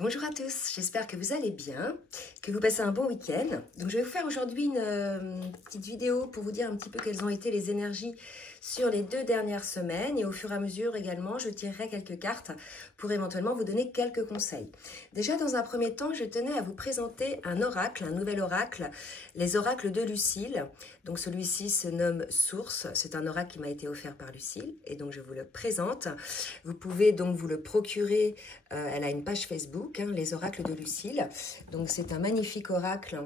Bonjour à tous, j'espère que vous allez bien, que vous passez un bon week-end. Donc je vais vous faire aujourd'hui une petite vidéo pour vous dire un petit peu quelles ont été les énergies sur les 2 dernières semaines et au fur et à mesure également je tirerai quelques cartes pour éventuellement vous donner quelques conseils. Déjà dans un premier temps je tenais à vous présenter un oracle, un nouvel oracle, les oracles de Lucile. Donc celui-ci se nomme Source, c'est un oracle qui m'a été offert par Lucile et donc je vous le présente. Vous pouvez donc vous le procurer, elle a une page Facebook, les oracles de Lucile. Donc c'est un magnifique oracle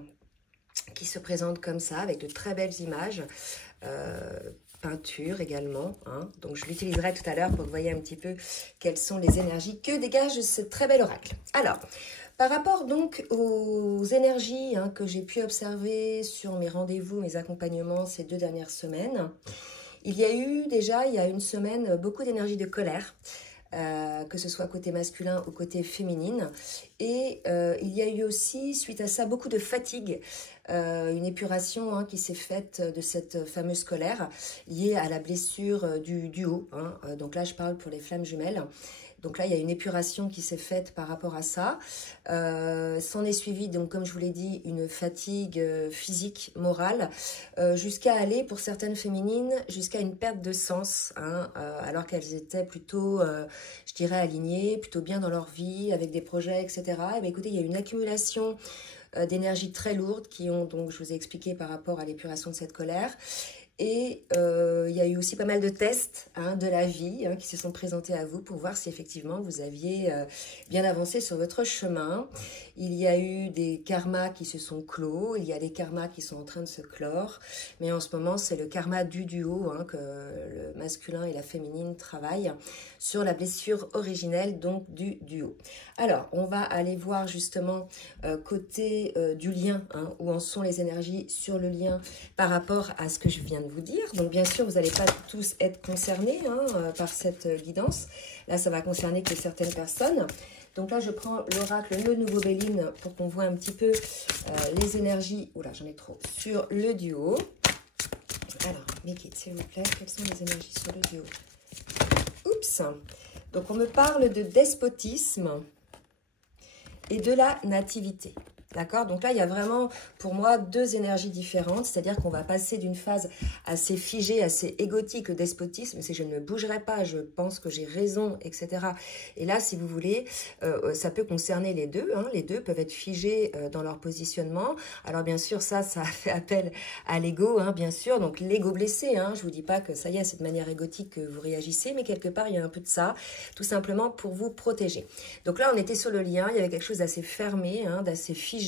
qui se présente comme ça avec de très belles images, peinture également, donc je l'utiliserai tout à l'heure pour que vous voyez un petit peu quelles sont les énergies que dégage ce très bel oracle. Alors, par rapport donc aux énergies que j'ai pu observer sur mes rendez-vous, mes accompagnements ces 2 dernières semaines, il y a eu déjà, il y a une semaine, beaucoup d'énergie de colère, que ce soit côté masculin ou côté féminine. Et il y a eu aussi, suite à ça, beaucoup de fatigue, une épuration qui s'est faite de cette fameuse colère liée à la blessure du haut. Donc là, je parle pour les flammes jumelles. Donc là, il y a une épuration qui s'est faite par rapport à ça. S'en est suivi, donc comme je vous l'ai dit, une fatigue physique, morale, jusqu'à aller, pour certaines féminines, jusqu'à une perte de sens, alors qu'elles étaient plutôt, je dirais, alignées, plutôt bien dans leur vie, avec des projets, etc. Et bien, écoutez, il y a une accumulation d'énergie très lourde qui ont, donc, je vous ai expliqué par rapport à l'épuration de cette colère. Et il y a eu aussi pas mal de tests de la vie qui se sont présentés à vous pour voir si effectivement vous aviez bien avancé sur votre chemin. Il y a eu des karmas qui se sont clos, il y a des karmas qui sont en train de se clore, mais en ce moment c'est le karma du duo que le masculin et la féminine travaillent sur la blessure originelle donc du duo. Alors on va aller voir justement côté du lien, où en sont les énergies sur le lien par rapport à ce que je viens de vous dire. Donc bien sûr vous n'allez pas tous être concernés par cette guidance. Là ça va concerner que certaines personnes. Donc là je prends l'oracle Le Nouveau Béline pour qu'on voit un petit peu les énergies, oula j'en ai trop, sur le duo. Alors Mickey s'il vous plaît, quelles sont les énergies sur le duo? Oups. Donc on me parle de despotisme et de la nativité. D'accord? Donc là, il y a vraiment, pour moi, 2 énergies différentes. C'est-à-dire qu'on va passer d'une phase assez figée, assez égotique, le despotisme, c'est je ne me bougerai pas, je pense que j'ai raison, etc. Et là, si vous voulez, ça peut concerner les deux. Les deux peuvent être figés dans leur positionnement. Alors bien sûr, ça fait appel à l'ego, bien sûr. Donc l'ego blessé, je vous dis pas que ça y est, c'est de manière égotique que vous réagissez, mais quelque part, il y a un peu de ça, tout simplement pour vous protéger. Donc là, on était sur le lien, il y avait quelque chose d'assez fermé, d'assez figé,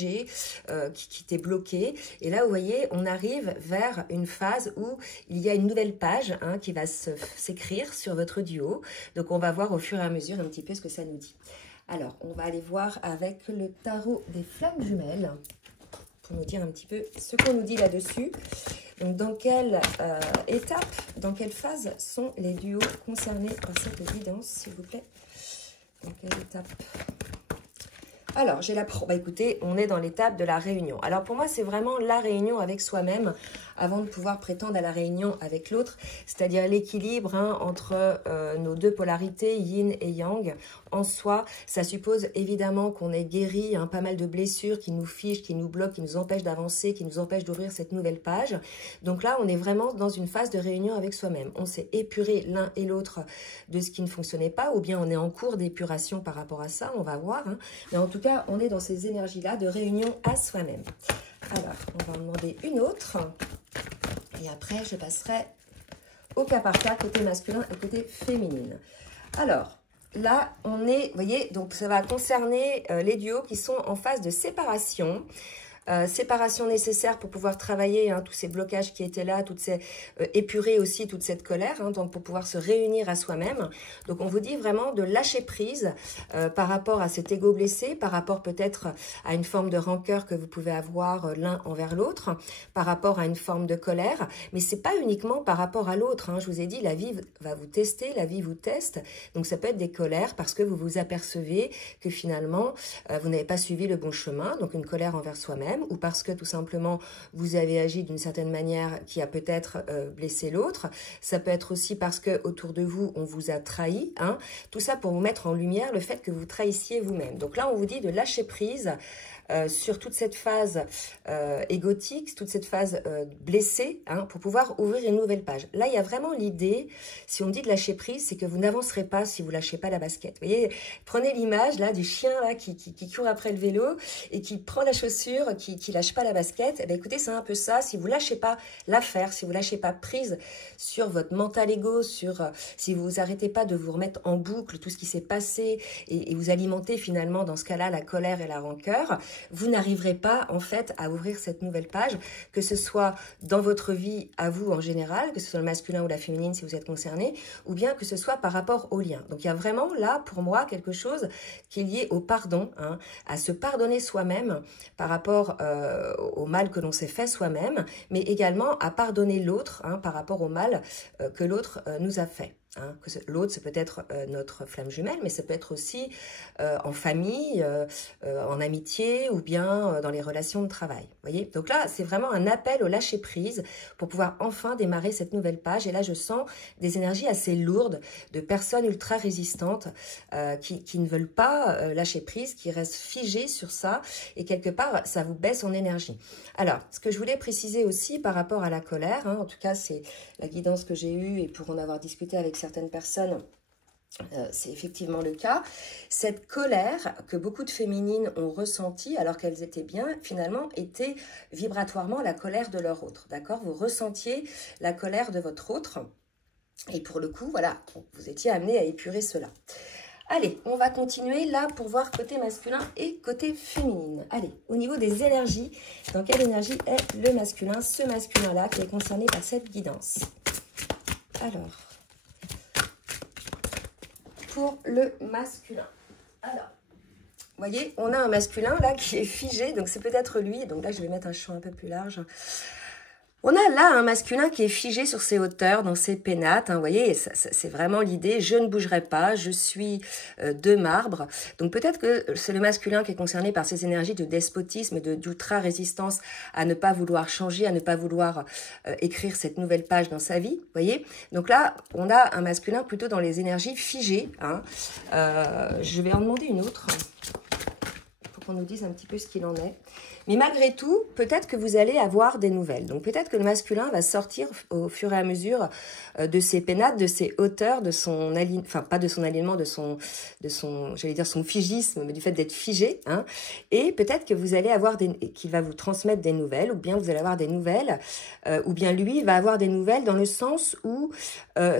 qui était bloqué. Et là, vous voyez, on arrive vers une phase où il y a une nouvelle page qui va s'écrire sur votre duo. Donc, on va voir au fur et à mesure un petit peu ce que ça nous dit. Alors, on va aller voir avec le tarot des flammes jumelles pour nous dire un petit peu ce qu'on nous dit là-dessus. Donc, dans quelle étape, dans quelle phase sont les duos concernés par cette guidance, s'il vous plaît? Dans quelle étape? Alors, j'ai écoutez, on est dans l'étape de la réunion. Alors, pour moi, c'est vraiment la réunion avec soi-même avant de pouvoir prétendre à la réunion avec l'autre, c'est-à-dire l'équilibre entre nos 2 polarités, yin et yang. En soi, ça suppose évidemment qu'on ait guéri pas mal de blessures qui nous fichent, qui nous bloquent, qui nous empêchent d'avancer, qui nous empêchent d'ouvrir cette nouvelle page. Donc là, on est vraiment dans une phase de réunion avec soi-même. On s'est épuré l'un et l'autre de ce qui ne fonctionnait pas, ou bien on est en cours d'épuration par rapport à ça, on va voir. Mais en tout cas, on est dans ces énergies-là de réunion à soi-même. Alors, on va en demander une autre. Et après, je passerai au cas par cas, côté masculin et côté féminine. Alors, là, on est, vous voyez, donc ça va concerner les duos qui sont en phase de séparation. Séparation nécessaire pour pouvoir travailler tous ces blocages qui étaient là, toutes ces épurer aussi toute cette colère, donc pour pouvoir se réunir à soi-même. Donc on vous dit vraiment de lâcher prise par rapport à cet ego blessé, par rapport peut-être à une forme de rancœur que vous pouvez avoir l'un envers l'autre, par rapport à une forme de colère, mais c'est pas uniquement par rapport à l'autre. Je vous ai dit, la vie va vous tester, la vie vous teste, donc ça peut être des colères parce que vous vous apercevez que finalement vous n'avez pas suivi le bon chemin, donc une colère envers soi-même. vous-même ou parce que tout simplement vous avez agi d'une certaine manière qui a peut-être blessé l'autre. Ça peut être aussi parce que autour de vous, on vous a trahi. Hein. Tout ça pour vous mettre en lumière le fait que vous trahissiez vous-même. Donc là, on vous dit de lâcher prise sur toute cette phase égotique, toute cette phase blessée, hein, pour pouvoir ouvrir une nouvelle page. Là, il y a vraiment l'idée, si on dit de lâcher prise, c'est que vous n'avancerez pas si vous lâchez pas la basket. Vous voyez, prenez l'image là du chien là qui court après le vélo et qui prend la chaussure, qui lâche pas la basket. Eh bien, écoutez, c'est un peu ça. Si vous lâchez pas l'affaire, si vous lâchez pas prise sur votre mental ego, si vous arrêtez pas de vous remettre en boucle tout ce qui s'est passé et vous alimentez finalement dans ce cas-là la colère et la rancœur, vous n'arriverez pas en fait à ouvrir cette nouvelle page, que ce soit dans votre vie à vous en général, que ce soit le masculin ou la féminine si vous êtes concerné, ou bien que ce soit par rapport au lien. Donc il y a vraiment là pour moi quelque chose qui est lié au pardon, hein, à se pardonner soi-même par rapport au mal que l'on s'est fait soi-même, mais également à pardonner l'autre, hein, par rapport au mal que l'autre nous a fait. Hein, l'autre, c'est peut-être notre flamme jumelle, mais ça peut être aussi en famille, en amitié ou bien dans les relations de travail. Voyez. Donc là, c'est vraiment un appel au lâcher-prise pour pouvoir enfin démarrer cette nouvelle page. Et là, je sens des énergies assez lourdes de personnes ultra résistantes qui ne veulent pas lâcher prise, qui restent figées sur ça. Et quelque part, ça vous baisse en énergie. Alors, ce que je voulais préciser aussi par rapport à la colère, hein, en tout cas, c'est la guidance que j'ai eue et pour en avoir discuté avec certaines personnes, c'est effectivement le cas. Cette colère que beaucoup de féminines ont ressentie alors qu'elles étaient bien, finalement, était vibratoirement la colère de leur autre. D'accord? Vous ressentiez la colère de votre autre et pour le coup, voilà, vous étiez amené à épurer cela. Allez, on va continuer là pour voir côté masculin et côté féminine. Allez, au niveau des énergies, dans quelle énergie est le masculin, ce masculin-là qui est concerné par cette guidance? Alors, pour le masculin. Alors, vous voyez, on a un masculin là qui est figé, donc c'est peut-être lui. Donc là, je vais mettre un champ un peu plus large. On a là un masculin qui est figé sur ses hauteurs, dans ses pénates. Hein, vous voyez, c'est vraiment l'idée. Je ne bougerai pas, je suis de marbre. Donc peut-être que c'est le masculin qui est concerné par ces énergies de despotisme, d'ultra-résistance à ne pas vouloir changer, à ne pas vouloir écrire cette nouvelle page dans sa vie. Vous voyez. Donc là, on a un masculin plutôt dans les énergies figées. Hein. Je vais en demander une autre pour qu'on nous dise un petit peu ce qu'il en est. Mais malgré tout, peut-être que vous allez avoir des nouvelles. Donc peut-être que le masculin va sortir au fur et à mesure de ses pénates, de ses hauteurs, de son alignement, enfin pas de son alignement, de son, j'allais dire son figisme, mais du fait d'être figé. Hein. Et peut-être que vous allez avoir qu'il va vous transmettre des nouvelles, ou bien vous allez avoir des nouvelles, ou bien lui va avoir des nouvelles dans le sens où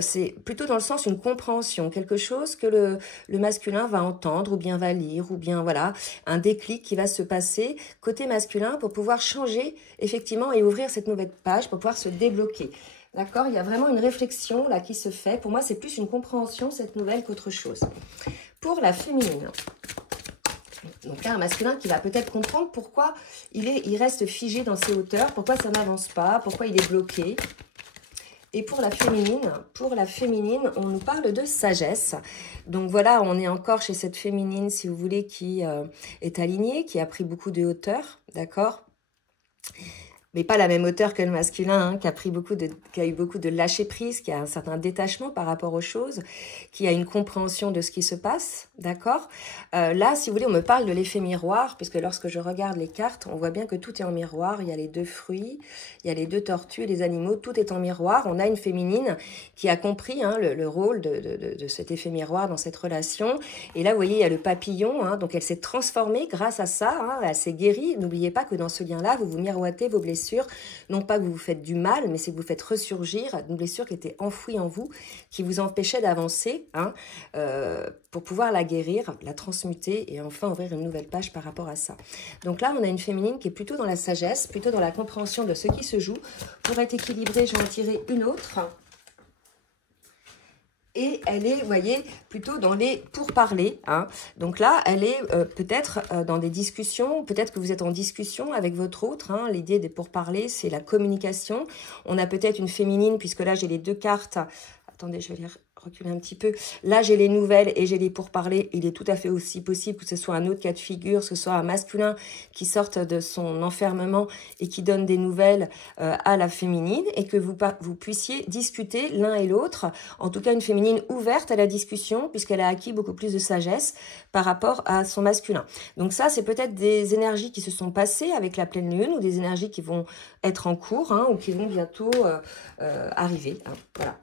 c'est plutôt dans le sens une compréhension, quelque chose que le masculin va entendre, ou bien va lire, ou bien voilà, un déclic qui va se passer côté masculin pour pouvoir changer effectivement et ouvrir cette nouvelle page, pour pouvoir se débloquer. D'accord? Il y a vraiment une réflexion là qui se fait. Pour moi, c'est plus une compréhension, cette nouvelle, qu'autre chose. Pour la féminine, donc là, un masculin qui va peut-être comprendre pourquoi il reste figé dans ses hauteurs, pourquoi ça n'avance pas, pourquoi il est bloqué. Et pour la féminine, on nous parle de sagesse. Donc voilà, on est encore chez cette féminine, si vous voulez, qui est alignée, qui a pris beaucoup de hauteur, d'accord? Mais pas la même hauteur que le masculin, hein, qui a eu beaucoup de lâcher prise, qui a un certain détachement par rapport aux choses, qui a une compréhension de ce qui se passe, d'accord? Là, si vous voulez, on me parle de l'effet miroir, puisque lorsque je regarde les cartes, on voit bien que tout est en miroir. Il y a les deux fruits, il y a les deux tortues, les animaux, tout est en miroir. On a une féminine qui a compris hein, le rôle de cet effet miroir dans cette relation. Et là, vous voyez, il y a le papillon, hein, donc elle s'est transformée grâce à ça, hein, elle s'est guérie. N'oubliez pas que dans ce lien-là, vous vous miroitez vos blessures. Non pas que vous vous faites du mal, mais c'est que vous faites ressurgir une blessure qui était enfouie en vous, qui vous empêchait d'avancer, hein, pour pouvoir la guérir, la transmuter et enfin ouvrir une nouvelle page par rapport à ça. Donc là, on a une féminine qui est plutôt dans la sagesse, plutôt dans la compréhension de ce qui se joue. Pour être équilibrée, je vais en tirer une autre. Et elle est, vous voyez, plutôt dans les pourparlers. Hein. Donc là, elle est peut-être dans des discussions. Peut-être que vous êtes en discussion avec votre autre. Hein. L'idée des pourparlers, c'est la communication. On a peut-être une féminine, puisque là, j'ai les deux cartes. Attendez, je vais les reculer un petit peu. Là, j'ai les nouvelles et j'ai les pourparlers. Il est tout à fait aussi possible que ce soit un autre cas de figure, que ce soit un masculin qui sorte de son enfermement et qui donne des nouvelles à la féminine et que vous puissiez discuter l'un et l'autre. En tout cas, une féminine ouverte à la discussion puisqu'elle a acquis beaucoup plus de sagesse par rapport à son masculin. Donc ça, c'est peut-être des énergies qui se sont passées avec la pleine lune ou des énergies qui vont être en cours ou qui vont bientôt arriver. Voilà.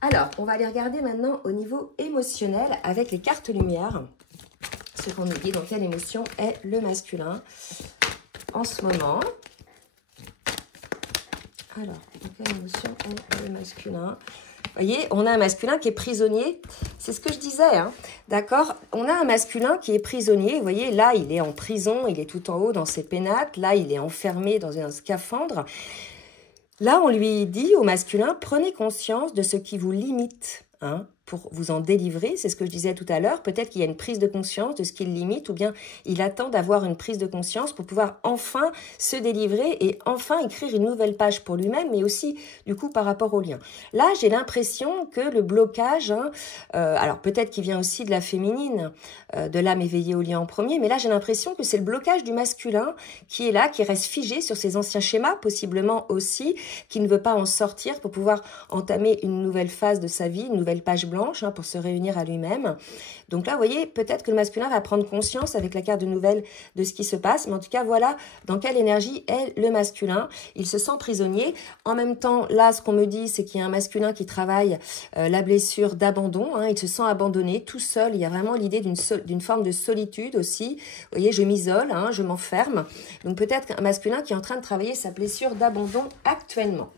Alors, on va aller regarder maintenant au niveau émotionnel avec les cartes lumière. Ce qu'on nous dit dans quelle émotion est le masculin en ce moment. Alors, dans quelle émotion est le masculin? Vous voyez, on a un masculin qui est prisonnier. C'est ce que je disais, hein, d'accord? On a un masculin qui est prisonnier. Vous voyez, là, il est en prison. Il est tout en haut dans ses pénates. Là, il est enfermé dans un scaphandre. Là, on lui dit au masculin, prenez conscience de ce qui vous limite, hein, pour vous en délivrer. C'est ce que je disais tout à l'heure. Peut-être qu'il y a une prise de conscience de ce qui le limite ou bien il attend d'avoir une prise de conscience pour pouvoir enfin se délivrer et enfin écrire une nouvelle page pour lui-même, mais aussi, du coup, par rapport au lien. Là, j'ai l'impression que le blocage, hein, alors peut-être qu'il vient aussi de la féminine, de l'âme éveillée au lien en premier, mais là, j'ai l'impression que c'est le blocage du masculin qui est là, qui reste figé sur ses anciens schémas, possiblement aussi, qui ne veut pas en sortir pour pouvoir entamer une nouvelle phase de sa vie, une nouvelle page blanche, hein, pour se réunir à lui-même. Donc là, vous voyez, peut-être que le masculin va prendre conscience avec la carte de nouvelles de ce qui se passe, mais en tout cas, voilà dans quelle énergie est le masculin. Il se sent prisonnier. En même temps, là, ce qu'on me dit, c'est qu'il y a un masculin qui travaille la blessure d'abandon, hein, il se sent abandonné, tout seul. Il y a vraiment l'idée d'une forme de solitude aussi. Vous voyez, je m'isole, hein, je m'enferme. Donc peut-être qu'un masculin qui est en train de travailler sa blessure d'abandon actuellement.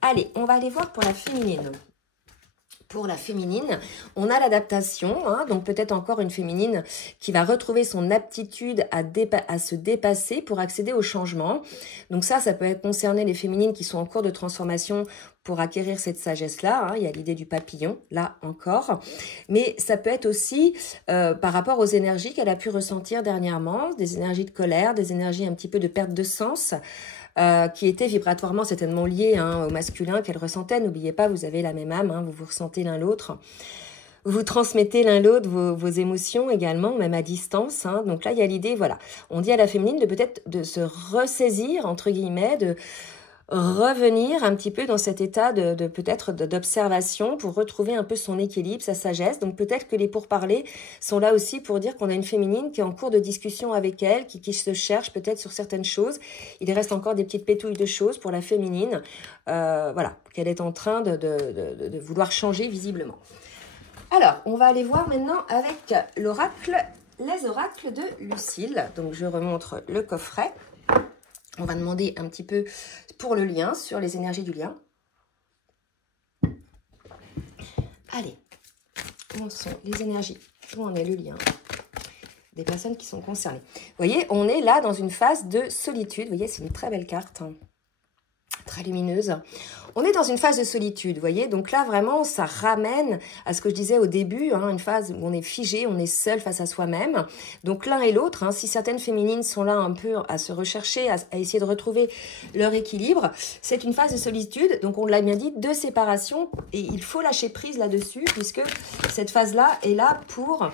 Allez, on va aller voir pour la féminine. Pour la féminine, on a l'adaptation, hein, donc peut-être encore une féminine qui va retrouver son aptitude à se dépasser pour accéder au changement. Donc ça peut concerner les féminines qui sont en cours de transformation pour acquérir cette sagesse-là. Hein. Il y a l'idée du papillon, là encore. Mais ça peut être aussi par rapport aux énergies qu'elle a pu ressentir dernièrement, des énergies de colère, des énergies un petit peu de perte de sens, qui étaient vibratoirement certainement liées, hein, au masculin qu'elle ressentait. N'oubliez pas, vous avez la même âme, hein, vous vous ressentez l'un l'autre. Vous transmettez l'un l'autre vos émotions également, même à distance. Hein. Donc là, il y a l'idée, voilà, on dit à la féminine de peut-être de se ressaisir, entre guillemets, de revenir un petit peu dans cet état peut-être d'observation pour retrouver un peu son équilibre, sa sagesse. Donc peut-être que les pourparlers sont là aussi pour dire qu'on a une féminine qui est en cours de discussion avec elle, qui se cherche peut-être sur certaines choses. Il reste encore des petites pétouilles de choses pour la féminine, voilà, qu'elle est en train de vouloir changer visiblement. Alors, on va aller voir maintenant avec l'oracle, les oracles de Lucille. Donc je remontre le coffret. On va demander un petit peu pour le lien, sur les énergies du lien. Allez, où sont les énergies? Où en est le lien des personnes qui sont concernées? Vous voyez, on est là dans une phase de solitude. Vous voyez, c'est une très belle carte, hein, très lumineuse. On est dans une phase de solitude, vous voyez. Donc là, vraiment, ça ramène à ce que je disais au début, hein, une phase où on est figé, on est seul face à soi-même. Donc l'un et l'autre, hein, si certaines féminines sont là un peu à se rechercher, à essayer de retrouver leur équilibre, c'est une phase de solitude, donc on l'a bien dit, de séparation. Et il faut lâcher prise là-dessus, puisque cette phase-là est là pour...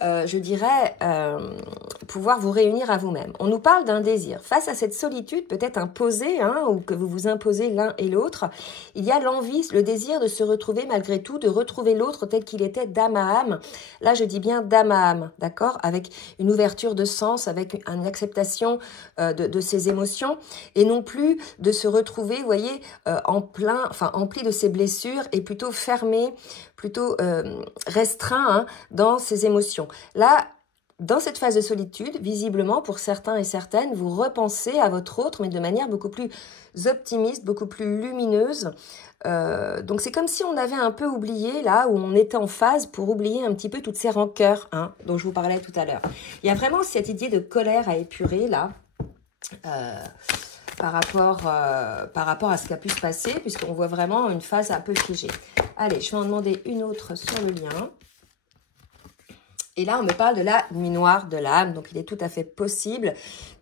je dirais, pouvoir vous réunir à vous-même. On nous parle d'un désir. Face à cette solitude peut-être imposée, hein, ou que vous vous imposez l'un et l'autre, il y a l'envie, le désir de se retrouver malgré tout, de retrouver l'autre tel qu'il était d'âme à âme. Là, je dis bien d'âme à âme, d'accord? Avec une ouverture de sens, avec une acceptation de ses émotions, et non plus de se retrouver, vous voyez, empli de ses blessures et plutôt fermé, plutôt restreint, hein, dans ses émotions. Là, dans cette phase de solitude, visiblement, pour certains et certaines, vous repensez à votre autre, mais de manière beaucoup plus optimiste, beaucoup plus lumineuse. Donc c'est comme si on avait un peu oublié, là, où on était en phase pour oublier un petit peu toutes ces rancœurs, hein, dont je vous parlais tout à l'heure. Il y a vraiment cette idée de colère à épurer, là, par rapport à ce qui a pu se passer, puisqu'on voit vraiment une phase un peu figée. Allez, je vais en demander une autre sur le lien. Et là, on me parle de la nuit noire de l'âme. Donc, il est tout à fait possible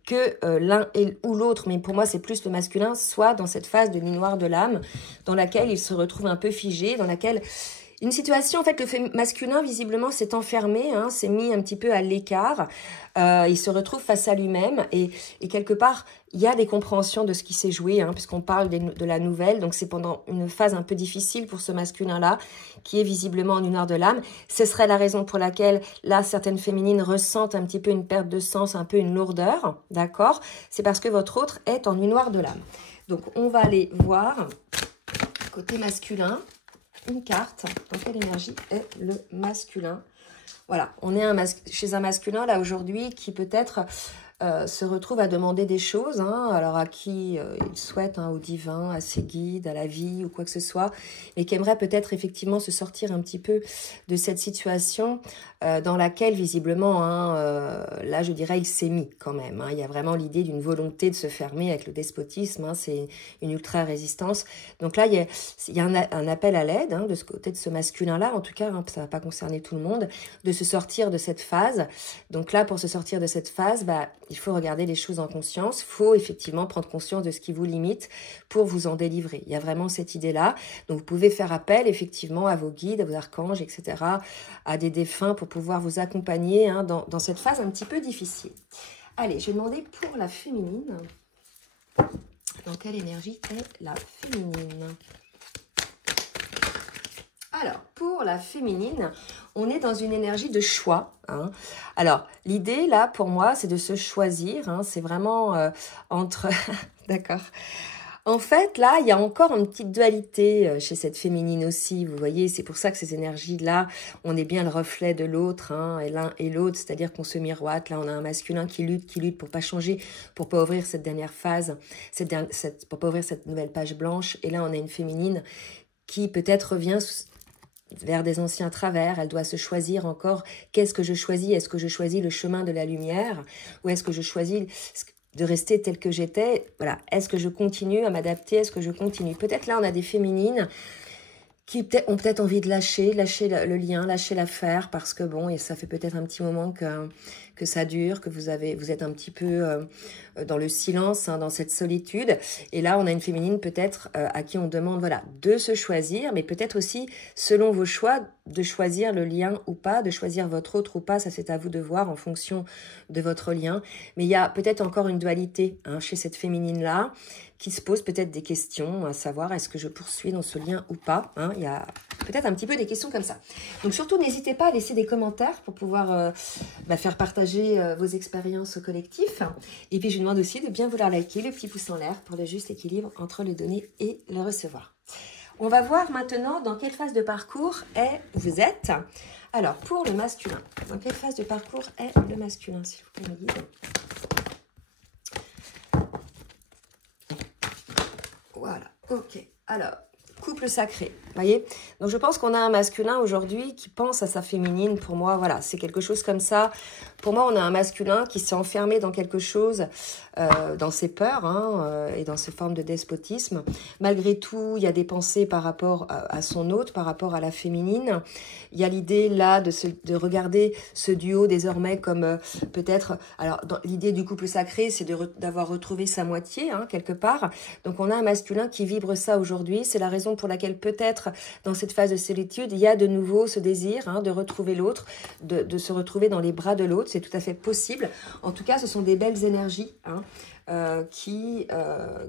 que l'un ou l'autre, mais pour moi, c'est plus le masculin, soit dans cette phase de nuit noire de l'âme, dans laquelle il se retrouve un peu figé, dans laquelle Une situation, en fait, le masculin, visiblement, s'est enfermé, hein, s'est mis un petit peu à l'écart. Il se retrouve face à lui-même et quelque part, il y a des compréhensions de ce qui s'est joué, hein, puisqu'on parle de la nouvelle. Donc, c'est pendant une phase un peu difficile pour ce masculin-là, qui est visiblement en une heure de l'âme. Ce serait la raison pour laquelle, là, certaines féminines ressentent un petit peu une perte de sens, un peu une lourdeur, d'accord? C'est parce que votre autre est en une heure de l'âme. Donc, on va aller voir, côté masculin, une carte. Dans quelle énergie est le masculin? Voilà, on est chez un masculin, là, aujourd'hui, qui peut-être se retrouve à demander des choses, hein, alors à qui il souhaite, hein, au divin, à ses guides, à la vie ou quoi que ce soit, mais qui aimerait peut-être effectivement se sortir un petit peu de cette situation dans laquelle visiblement, hein, là je dirais, il s'est mis quand même. Hein, il y a vraiment l'idée d'une volonté de se fermer avec le despotisme, hein, c'est une ultra-résistance. Donc là, il y a un appel à l'aide, hein, de ce côté de ce masculin-là, en tout cas, hein, ça ne va pas concerner tout le monde, de se sortir de cette phase. Donc là, pour se sortir de cette phase, bah, il faut regarder les choses en conscience. Il faut effectivement prendre conscience de ce qui vous limite pour vous en délivrer. Il y a vraiment cette idée-là. Donc, vous pouvez faire appel effectivement à vos guides, à vos archanges, etc., à des défunts pour pouvoir vous accompagner, hein, dans cette phase un petit peu difficile. Allez, je vais demander pour la féminine. Dans quelle énergie est la féminine? Alors, pour la féminine, on est dans une énergie de choix. Hein. Alors, l'idée, là, pour moi, c'est de se choisir. Hein. C'est vraiment entre... D'accord. En fait, là, il y a encore une petite dualité chez cette féminine aussi. Vous voyez, c'est pour ça que ces énergies-là, on est bien le reflet de l'autre, hein, et l'un et l'autre. C'est-à-dire qu'on se miroite. Là, on a un masculin qui lutte pour pas changer, pour pas ouvrir cette dernière phase, pour pas ouvrir cette nouvelle page blanche. Et là, on a une féminine qui peut-être revient vers des anciens travers. Elle doit se choisir encore. Qu'est-ce que je choisis? Est-ce que je choisis le chemin de la lumière ou est-ce que je choisis de rester tel que j'étais? Voilà. Est-ce que je continue à m'adapter? Est-ce que je continue? Peut-être là, on a des féminines qui ont peut-être envie de lâcher le lien, lâcher l'affaire, parce que bon, et ça fait peut-être un petit moment que ça dure, que vous êtes un petit peu dans le silence, hein, dans cette solitude. Et là, on a une féminine peut-être à qui on demande, voilà, de se choisir, mais peut-être aussi, selon vos choix, de choisir le lien ou pas, de choisir votre autre ou pas. Ça, c'est à vous de voir en fonction de votre lien. Mais il y a peut-être encore une dualité, hein, chez cette féminine-là, qui se pose peut-être des questions, à savoir est-ce que je poursuis dans ce lien ou pas, hein. Il y a peut-être un petit peu des questions comme ça. Donc surtout, n'hésitez pas à laisser des commentaires pour pouvoir faire partager vos expériences au collectif. Et puis je vous demande aussi de bien vouloir liker, le petit pouce en l'air pour le juste équilibre entre le donner et le recevoir. On va voir maintenant dans quelle phase de parcours vous êtes. Alors, pour le masculin, dans quelle phase de parcours est le masculin, s'il vous plaît, me guide. Voilà, ok. Alors, couple sacré, voyez. Donc, je pense qu'on a un masculin aujourd'hui qui pense à sa féminine. Pour moi, voilà, c'est quelque chose comme ça. Pour moi, on a un masculin qui s'est enfermé dans quelque chose, dans ses peurs, hein, et dans ses formes de despotisme. Malgré tout, il y a des pensées par rapport à son autre, par rapport à la féminine. Il y a l'idée là de regarder ce duo désormais comme peut-être... Alors, l'idée du couple sacré, c'est d'avoir retrouvé sa moitié, hein, quelque part. Donc, on a un masculin qui vibre ça aujourd'hui. C'est la raison pour laquelle peut-être dans cette phase de solitude, il y a de nouveau ce désir, hein, de retrouver l'autre, de se retrouver dans les bras de l'autre. C'est tout à fait possible. En tout cas, ce sont des belles énergies, hein, qui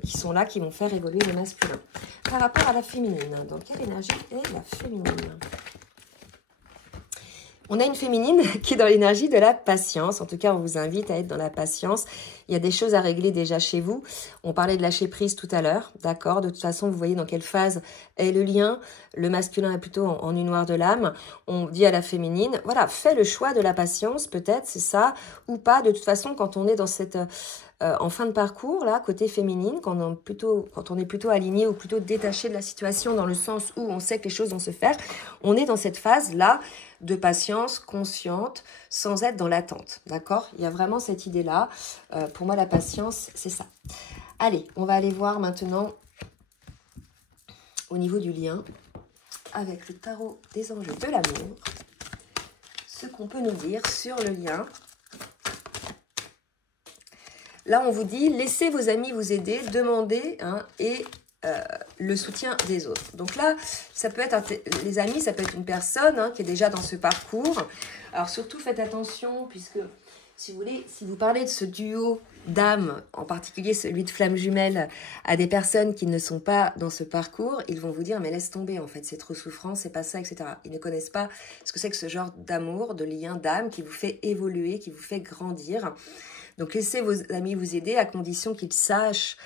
sont là, qui vont faire évoluer le masculin. Par rapport à la féminine, dans quelle énergie est la féminine? On a une féminine qui est dans l'énergie de la patience. En tout cas, on vous invite à être dans la patience. Il y a des choses à régler déjà chez vous. On parlait de lâcher prise tout à l'heure, d'accord? De toute façon, vous voyez dans quelle phase est le lien. Le masculin est plutôt en une noire de l'âme. On dit à la féminine, voilà, fais le choix de la patience, peut-être, c'est ça, ou pas. De toute façon, quand on est dans cette... en fin de parcours, là, côté féminine, quand on est plutôt aligné ou plutôt détaché de la situation, dans le sens où on sait que les choses vont se faire, on est dans cette phase-là de patience consciente, sans être dans l'attente, d'accord? Il y a vraiment cette idée-là. Pour moi, la patience, c'est ça. Allez, on va aller voir maintenant au niveau du lien, avec le tarot des anges de l'amour, ce qu'on peut nous dire sur le lien. Là, on vous dit, laissez vos amis vous aider, demandez, hein, et le soutien des autres. Donc là, ça peut être, les amis, ça peut être une personne qui est déjà dans ce parcours. Alors surtout, faites attention, puisque, si vous voulez, si vous parlez de ce duo d'âmes, en particulier celui de flamme jumelle, à des personnes qui ne sont pas dans ce parcours, ils vont vous dire, mais laisse tomber, en fait, c'est trop souffrant, c'est pas ça, etc. Ils ne connaissent pas ce que c'est que ce genre d'amour, de lien d'âme qui vous fait évoluer, qui vous fait grandir. Donc laissez vos amis vous aider à condition qu'ils sachent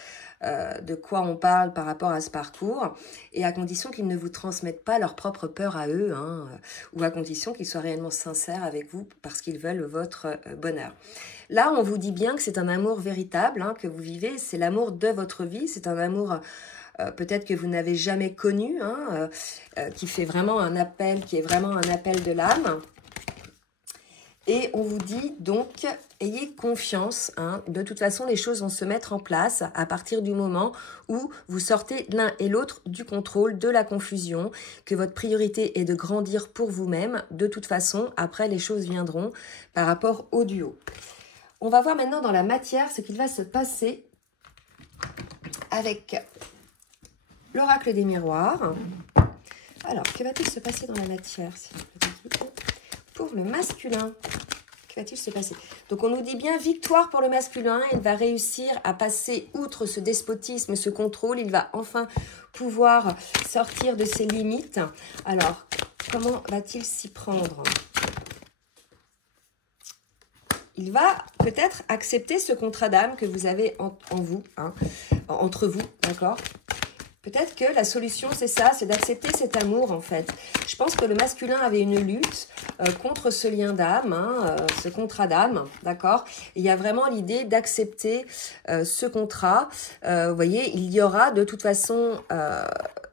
de quoi on parle par rapport à ce parcours, et à condition qu'ils ne vous transmettent pas leur propre peur à eux, ou à condition qu'ils soient réellement sincères avec vous parce qu'ils veulent votre bonheur. Là, on vous dit bien que c'est un amour véritable que vous vivez, c'est l'amour de votre vie, c'est un amour peut-être que vous n'avez jamais connu, qui fait vraiment un appel, qui est vraiment un appel de l'âme. Et on vous dit donc, ayez confiance, de toute façon les choses vont se mettre en place à partir du moment où vous sortez l'un et l'autre du contrôle, de la confusion, que votre priorité est de grandir pour vous-même. De toute façon, après les choses viendront par rapport au duo. On va voir maintenant dans la matière ce qu'il va se passer avec l'oracle des miroirs. Alors, que va-t-il se passer dans la matière, s'il vous plaît? Pour le masculin, que va-t-il se passer? Donc on nous dit bien victoire pour le masculin, il va réussir à passer outre ce despotisme, ce contrôle, il va enfin pouvoir sortir de ses limites. Alors, comment va-t-il s'y prendre? Il va peut-être accepter ce contrat d'âme que vous avez en vous, entre vous, d'accord? Peut-être que la solution, c'est ça, c'est d'accepter cet amour, en fait. Je pense que le masculin avait une lutte contre ce lien d'âme, ce contrat d'âme, d'accord? Il y a vraiment l'idée d'accepter ce contrat. Vous voyez, il y aura de toute façon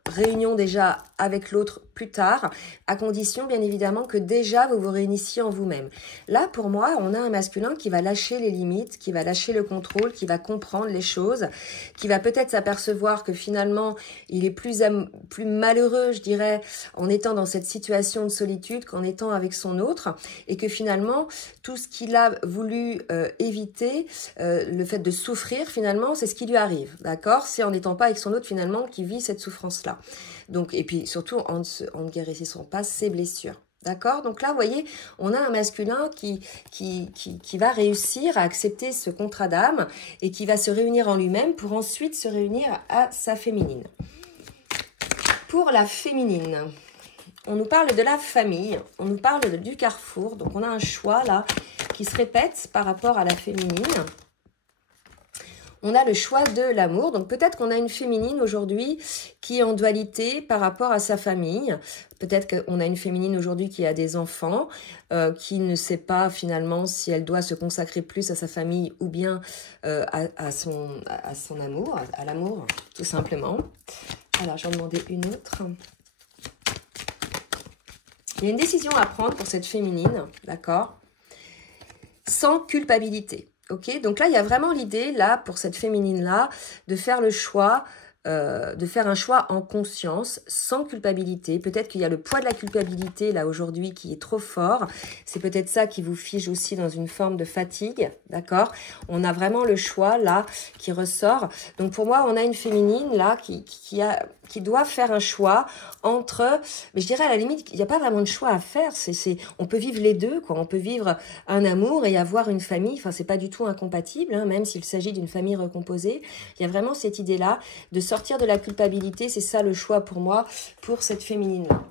réunion déjà avec l'autre plus tard, à condition bien évidemment que déjà vous vous réunissiez en vous-même. Là, pour moi, on a un masculin qui va lâcher les limites, qui va lâcher le contrôle, qui va comprendre les choses, qui va peut-être s'apercevoir que finalement, il est plus malheureux, je dirais, en étant dans cette situation de solitude qu'en étant avec son autre, et que finalement, tout ce qu'il a voulu éviter, le fait de souffrir, finalement, c'est ce qui lui arrive, d'accord? C'est en n'étant pas avec son autre, finalement, qui vit cette souffrance-là. Donc, et puis surtout en ne guérissant pas ses blessures. D'accord? Donc là, vous voyez, on a un masculin qui va réussir à accepter ce contrat d'âme et qui va se réunir en lui-même pour ensuite se réunir à sa féminine. Pour la féminine, on nous parle de la famille, on nous parle du carrefour. Donc on a un choix là qui se répète par rapport à la féminine. On a le choix de l'amour. Donc peut-être qu'on a une féminine aujourd'hui qui est en dualité par rapport à sa famille. Peut-être qu'on a une féminine aujourd'hui qui a des enfants, qui ne sait pas finalement si elle doit se consacrer plus à sa famille ou bien à son amour, à l'amour, tout simplement. Alors, je vais en demander une autre. Il y a une décision à prendre pour cette féminine, d'accord? Sans culpabilité. Ok, donc là, il y a vraiment l'idée, là, pour cette féminine-là, de faire le choix, de faire un choix en conscience, sans culpabilité. Peut-être qu'il y a le poids de la culpabilité, là, aujourd'hui, qui est trop fort. C'est peut-être ça qui vous fige aussi dans une forme de fatigue, d'accord? On a vraiment le choix, là, qui ressort. Donc, pour moi, on a une féminine, là, qui doit faire un choix entre, mais je dirais à la limite, il n'y a pas vraiment de choix à faire. On peut vivre les deux, quoi. On peut vivre un amour et avoir une famille. Enfin, c'est pas du tout incompatible, même s'il s'agit d'une famille recomposée. Il y a vraiment cette idée-là de sortir de la culpabilité. C'est ça le choix pour moi, pour cette féminine-là.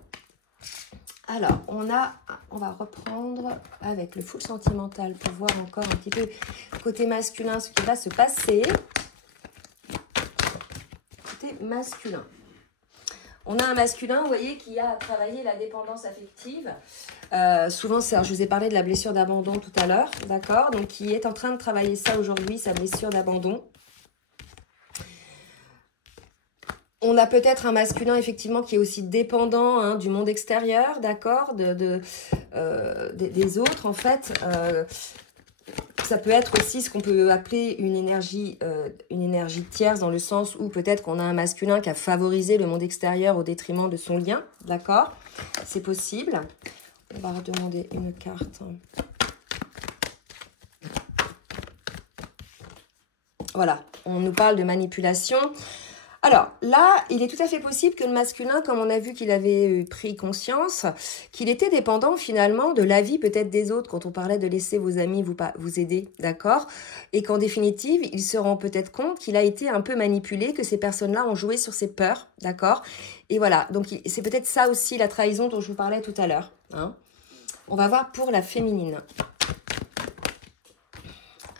Alors, on va reprendre avec le full sentimental pour voir encore un petit peu côté masculin ce qui va se passer. Côté masculin. On a un masculin, vous voyez, qui a travaillé la dépendance affective. Souvent, je vous ai parlé de la blessure d'abandon tout à l'heure, d'accord? Donc, qui est en train de travailler ça aujourd'hui, sa blessure d'abandon. On a peut-être un masculin, effectivement, qui est aussi dépendant du monde extérieur, d'accord? Des autres, en fait. Ça peut être aussi ce qu'on peut appeler une énergie tierce, dans le sens où peut-être qu'on a un masculin qui a favorisé le monde extérieur au détriment de son lien, d'accord? C'est possible. On va redemander une carte. Voilà, on nous parle de manipulation. Alors là, il est tout à fait possible que le masculin, comme on a vu qu'il avait pris conscience, qu'il était dépendant finalement de l'avis peut-être des autres quand on parlait de laisser vos amis vous aider, d'accord? Et qu'en définitive, il se rend peut-être compte qu'il a été un peu manipulé, que ces personnes-là ont joué sur ses peurs, d'accord? Et voilà, donc c'est peut-être ça aussi la trahison dont je vous parlais tout à l'heure. Hein. On va voir pour la féminine.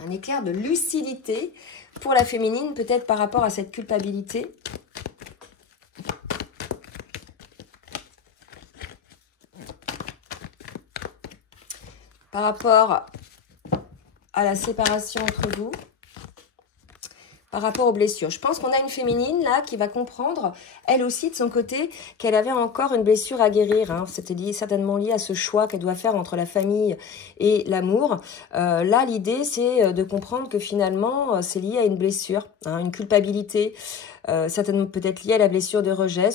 Un éclair de lucidité pour la féminine, peut-être par rapport à cette culpabilité. Par rapport à la séparation entre vous. Par rapport aux blessures. Je pense qu'on a une féminine là qui va comprendre, elle aussi de son côté, qu'elle avait encore une blessure à guérir. Hein. C'était certainement lié à ce choix qu'elle doit faire entre la famille et l'amour. Là, l'idée, c'est de comprendre que finalement, c'est lié à une blessure, hein, une culpabilité, certainement peut-être liée à la blessure de rejet,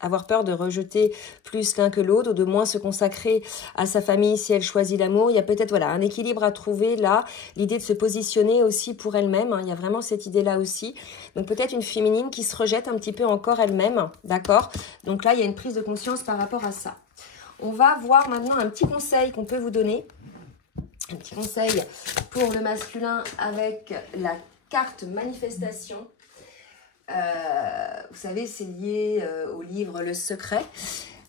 avoir peur de rejeter plus l'un que l'autre ou de moins se consacrer à sa famille si elle choisit l'amour. Il y a peut-être voilà un équilibre à trouver là, l'idée de se positionner aussi pour elle-même. Hein, il y a vraiment cette idée-là aussi. Donc peut-être une féminine qui se rejette un petit peu encore elle-même, d'accord? Donc là, il y a une prise de conscience par rapport à ça. On va voir maintenant un petit conseil qu'on peut vous donner. Un petit conseil pour le masculin avec la carte manifestation. Vous savez, c'est lié au livre Le Secret.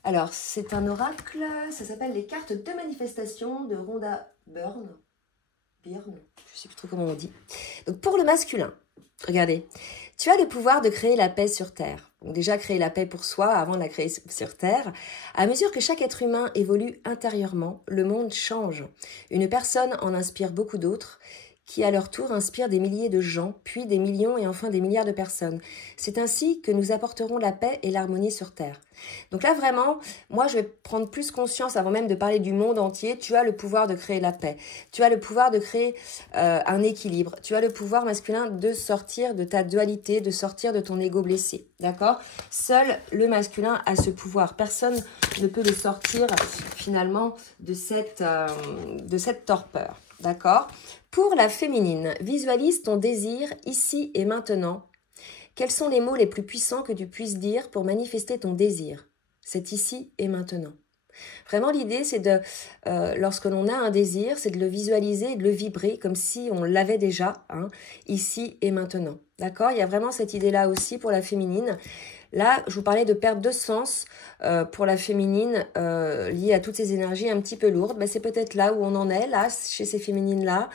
Alors, c'est un oracle, ça s'appelle les cartes de manifestation de Rhonda Byrne, je ne sais plus trop comment on dit. Donc, pour le masculin, regardez, tu as le pouvoir de créer la paix sur Terre. Donc déjà, créer la paix pour soi avant de la créer sur Terre. À mesure que chaque être humain évolue intérieurement, le monde change. Une personne en inspire beaucoup d'autres, qui à leur tour inspirent des milliers de gens, puis des millions et enfin des milliards de personnes. C'est ainsi que nous apporterons la paix et l'harmonie sur Terre. Donc là vraiment, moi je vais prendre plus conscience avant même de parler du monde entier. Tu as le pouvoir de créer la paix. Tu as le pouvoir de créer un équilibre. Tu as le pouvoir masculin de sortir de ta dualité, de sortir de ton ego blessé. D'accord? Seul le masculin a ce pouvoir. Personne ne peut le sortir finalement de cette torpeur. D'accord? Pour la féminine, visualise ton désir ici et maintenant. Quels sont les mots les plus puissants que tu puisses dire pour manifester ton désir? C'est ici et maintenant. Vraiment, l'idée, c'est de, lorsque l'on a un désir, c'est de le visualiser et de le vibrer comme si on l'avait déjà, hein, ici et maintenant. D'accord? Il y a vraiment cette idée-là aussi pour la féminine. Là, je vous parlais de perte de sens pour la féminine liée à toutes ces énergies un petit peu lourdes. Ben, c'est peut-être là où on en est, là, chez ces féminines-là.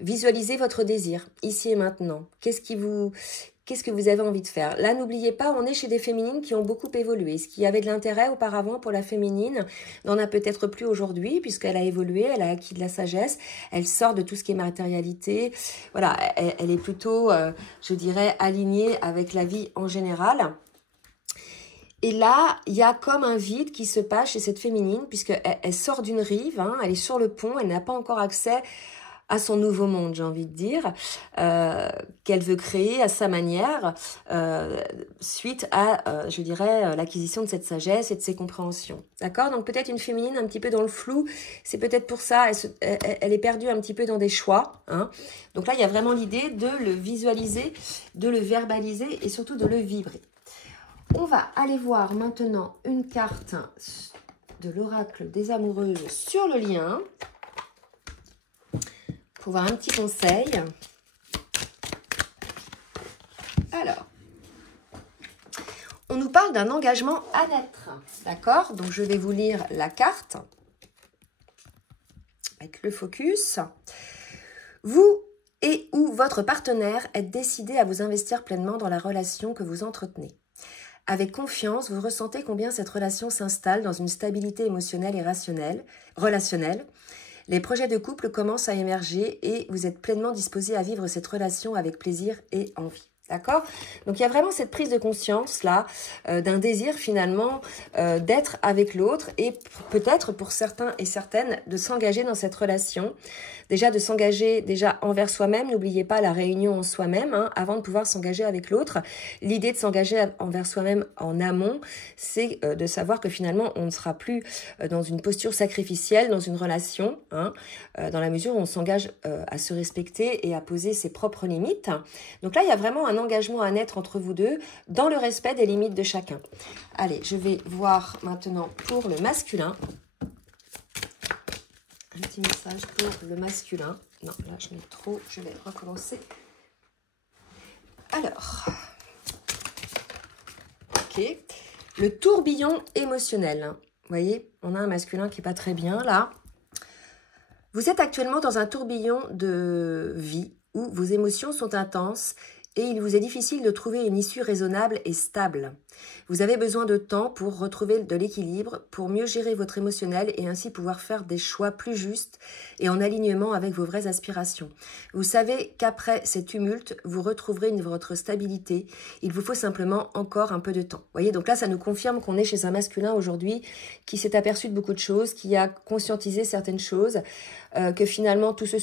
Visualisez votre désir, ici et maintenant. Qu'est-ce que vous avez envie de faire? Là, n'oubliez pas, on est chez des féminines qui ont beaucoup évolué. Ce qui avait de l'intérêt auparavant pour la féminine n'en a peut-être plus aujourd'hui, puisqu'elle a évolué, elle a acquis de la sagesse, elle sort de tout ce qui est matérialité. Voilà, elle est plutôt, je dirais, alignée avec la vie en général. Et là, il y a comme un vide qui se passe chez cette féminine, puisqu'elle sort d'une rive, hein, elle est sur le pont, elle n'a pas encore accès à son nouveau monde, j'ai envie de dire, qu'elle veut créer à sa manière, suite à, je dirais, l'acquisition de cette sagesse et de ses compréhensions. D'accord? Donc peut-être une féminine un petit peu dans le flou, c'est peut-être pour ça, elle est perdue un petit peu dans des choix. Hein. Donc là, il y a vraiment l'idée de le visualiser, de le verbaliser et surtout de le vibrer. On va aller voir maintenant une carte de l'oracle des amoureuses sur le lien. Pour voir un petit conseil. Alors, on nous parle d'un engagement à naître. D'accord? Donc, je vais vous lire la carte avec le focus. Vous et ou votre partenaire êtes décidé à vous investir pleinement dans la relation que vous entretenez. Avec confiance, vous ressentez combien cette relation s'installe dans une stabilité émotionnelle et relationnelle. Les projets de couple commencent à émerger et vous êtes pleinement disposé à vivre cette relation avec plaisir et envie. D'accord? Donc, il y a vraiment cette prise de conscience, là, d'un désir, finalement, d'être avec l'autre et peut-être, pour certains et certaines, de s'engager dans cette relation. Déjà, de s'engager déjà envers soi-même. N'oubliez pas la réunion en soi-même, hein, avant de pouvoir s'engager avec l'autre. L'idée de s'engager envers soi-même en amont, c'est de savoir que finalement, on ne sera plus dans une posture sacrificielle, dans une relation, hein, dans la mesure où on s'engage à se respecter et à poser ses propres limites. Donc là, il y a vraiment un engagement à naître entre vous deux dans le respect des limites de chacun. Allez, je vais voir maintenant pour le masculin. Un petit message pour le masculin. Non, là, je mets trop. Je vais recommencer. Alors, ok. Le tourbillon émotionnel. Vous voyez, on a un masculin qui n'est pas très bien, là. Vous êtes actuellement dans un tourbillon de vie où vos émotions sont intenses et il vous est difficile de trouver une issue raisonnable et stable. Vous avez besoin de temps pour retrouver de l'équilibre, pour mieux gérer votre émotionnel et ainsi pouvoir faire des choix plus justes et en alignement avec vos vraies aspirations. Vous savez qu'après ces tumultes, vous retrouverez votre stabilité. Il vous faut simplement encore un peu de temps. Vous voyez, donc là, ça nous confirme qu'on est chez un masculin aujourd'hui qui s'est aperçu de beaucoup de choses, qui a conscientisé certaines choses, que finalement, tout ce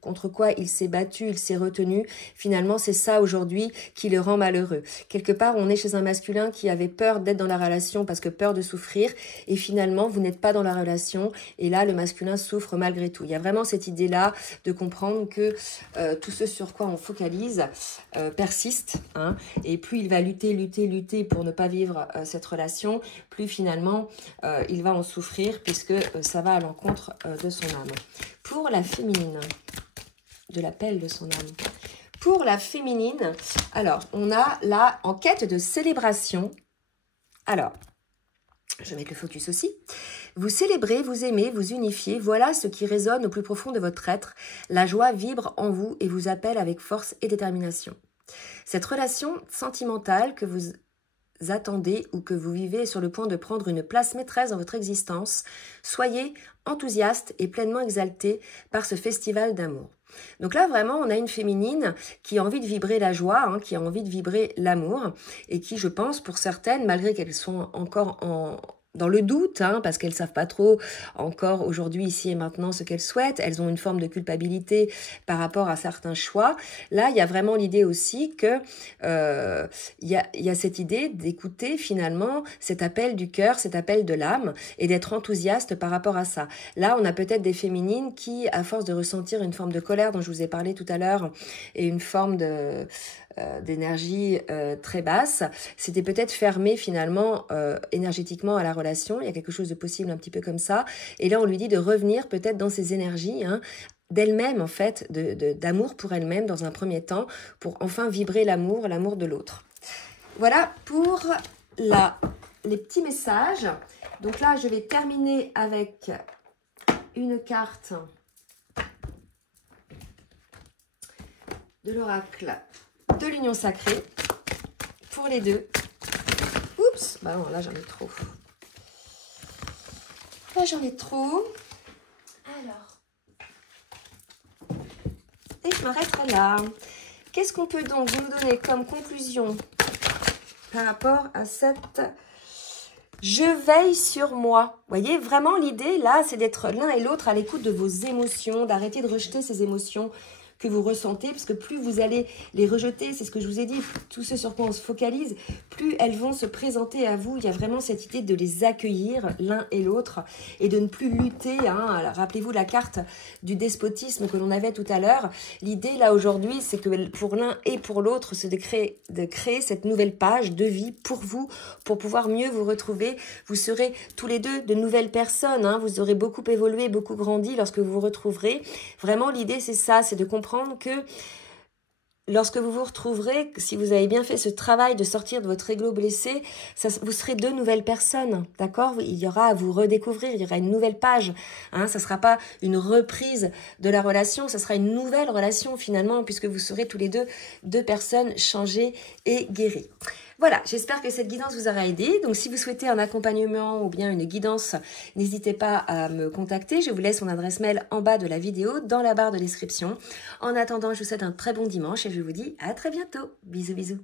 contre quoi il s'est battu, il s'est retenu, finalement, c'est ça aujourd'hui qui le rend malheureux. Quelque part, on est chez un masculin qui avait peur d'être dans la relation parce que peur de souffrir et finalement, vous n'êtes pas dans la relation et là, le masculin souffre malgré tout. Il y a vraiment cette idée-là de comprendre que tout ce sur quoi on focalise persiste, hein, et plus il va lutter pour ne pas vivre cette relation, plus finalement, il va en souffrir puisque ça va à l'encontre de son âme. Pour la féminine, de l'appel de son âme. Pour la féminine, alors, on a là, en quête de célébration. Alors, je vais mettre le focus aussi. Vous célébrez, vous aimez, vous unifiez. Voilà ce qui résonne au plus profond de votre être. La joie vibre en vous et vous appelle avec force et détermination. Cette relation sentimentale que vous attendez ou que vous vivez est sur le point de prendre une place maîtresse dans votre existence. Soyez enthousiaste et pleinement exalté par ce festival d'amour. Donc là, vraiment, on a une féminine qui a envie de vibrer la joie, hein, qui a envie de vibrer l'amour et qui, je pense, pour certaines, malgré qu'elles sont encore dans le doute, hein, parce qu'elles ne savent pas trop encore aujourd'hui, ici et maintenant, ce qu'elles souhaitent. Elles ont une forme de culpabilité par rapport à certains choix. Là, il y a vraiment l'idée aussi que il y a cette idée d'écouter finalement cet appel du cœur, cet appel de l'âme et d'être enthousiaste par rapport à ça. Là, on a peut-être des féminines qui, à force de ressentir une forme de colère dont je vous ai parlé tout à l'heure et une forme d'énergie très basse, c'était peut-être fermé finalement énergétiquement à la relation. Il y a quelque chose de possible un petit peu comme ça. Et là, on lui dit de revenir peut-être dans ses énergies, hein, d'elle-même en fait, d'amour pour elle-même dans un premier temps, pour enfin vibrer l'amour de l'autre. Voilà pour les petits messages. Donc là, je vais terminer avec une carte de l'oracle de l'union sacrée pour les deux. Oups, bah non, là j'en ai trop. Là j'en ai trop. Alors, et je m'arrêterai là. Qu'est-ce qu'on peut donc nous donner comme conclusion par rapport à cette je veille sur moi? Vous voyez, vraiment l'idée là, c'est d'être l'un et l'autre à l'écoute de vos émotions, d'arrêter de rejeter ces émotions que vous ressentez, parce que plus vous allez les rejeter, c'est ce que je vous ai dit, tout ce sur quoi on se focalise, plus elles vont se présenter à vous. Il y a vraiment cette idée de les accueillir l'un et l'autre et de ne plus lutter, hein. Rappelez-vous la carte du despotisme que l'on avait tout à l'heure. L'idée là aujourd'hui, c'est que pour l'un et pour l'autre, c'est de créer cette nouvelle page de vie pour vous, pour pouvoir mieux vous retrouver. Vous serez tous les deux de nouvelles personnes, hein. Vous aurez beaucoup évolué, beaucoup grandi lorsque vous vous retrouverez. Vraiment l'idée c'est ça, c'est de comprendre que lorsque vous vous retrouverez, si vous avez bien fait ce travail de sortir de votre ego blessé, vous serez deux nouvelles personnes, d'accord? Il y aura à vous redécouvrir, il y aura une nouvelle page, hein, ça ne sera pas une reprise de la relation, ça sera une nouvelle relation finalement, puisque vous serez tous les deux personnes changées et guéries. Voilà, j'espère que cette guidance vous aura aidé. Donc, si vous souhaitez un accompagnement ou bien une guidance, n'hésitez pas à me contacter. Je vous laisse mon adresse mail en bas de la vidéo, dans la barre de description. En attendant, je vous souhaite un très bon dimanche et je vous dis à très bientôt. Bisous, bisous.